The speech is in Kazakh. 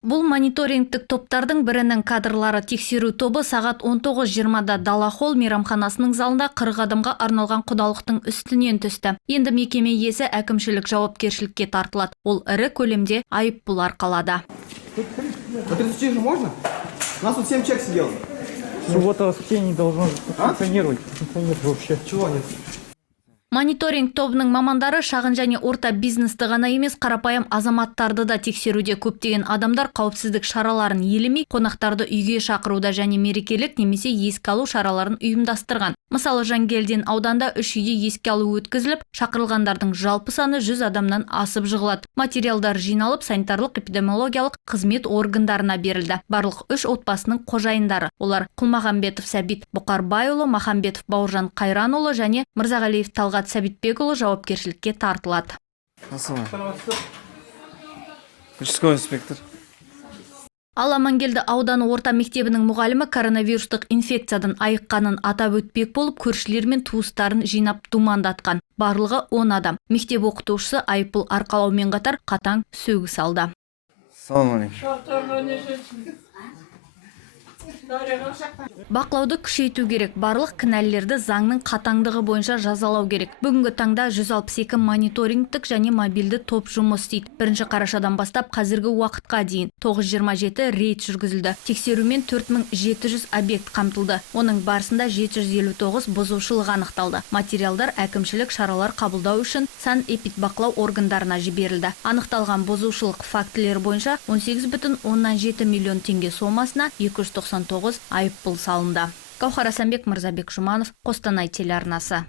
Бұл мониторингтік топтардың бірінің кадрлары. Тексеру тобы сағат 19:20-да Далахол мейрамханасының залында 40 адамға арналған құдалықтың үстінен түсті. Енді мекеме иесі әкімшілік жауапкершілікке тартылады. Ол ірі көлемде айыппұл арқалады. Отрицать же можно? У нас тут 7 человек сидело. Суббота-воскресенье не должно функционировать. Функционирует вообще. Чего нет? Мониторинг тобының мамандары шағын және орта бизнесті ғана емес, қарапайым азаматтарды да тексеруде. Көптеген адамдар қауіпсіздік шараларын елемей, қонақтарды үйге шақыруда және мерекелік немесе еске алу шараларын ұйымдастырған. Мысалы, Жангелдин ауданда 3 үйде еске алу өткізіліп, шақырылғандардың жалпы саны 100 адамнан асып жығылады. Материалдар жиналып, санитарлық эпидемиологиялық қызмет органдарына берілді. Барлық 3 отбасының қожайындары. Олар Құлмағамбетов Сәбит Бұқарбайұлы, Махамбетов Бауыржан Қайранұлы және Мырзағалиев Талғат Сәбитбекұлы жауапкершілікке тартылады. Участковый инспектор. Ал Амангелді ауданы орта мектебінің мұғалімі коронавирустық инфекциядан айыққанын атап өтпек болып, көршілер мен туыстарын жинап думандатқан. Барлығы 10 адам. Мектеп оқытушысы айыппұл арқалаумен қатар қатаң сөгіс алды. Бақылауды күшейту керек. Барлық кінәлілерді заңның қатаңдығы бойынша жазалау керек. Бүгінгі таңда 162 мониторингтік және мобильді топ жұмыс істейді. 1 қарашадан бастап қазіргі уақытқа дейін 927 рейд жүргізілді. Тексерумен 4700 объект қамтылды. Оның барысында 759 бұзушылық анықталды. Материалдар әкімшілік шаралар қабылдау үшін санэпидбақылау органдарына жіберілді. Анықталған бұзушылық фактілері бойынша 18,7 миллион теңге сомасына 299 айыппұл салынды. Гаухар Асанбек, Мырзабек Жұманов, Қостанай телеарнасы.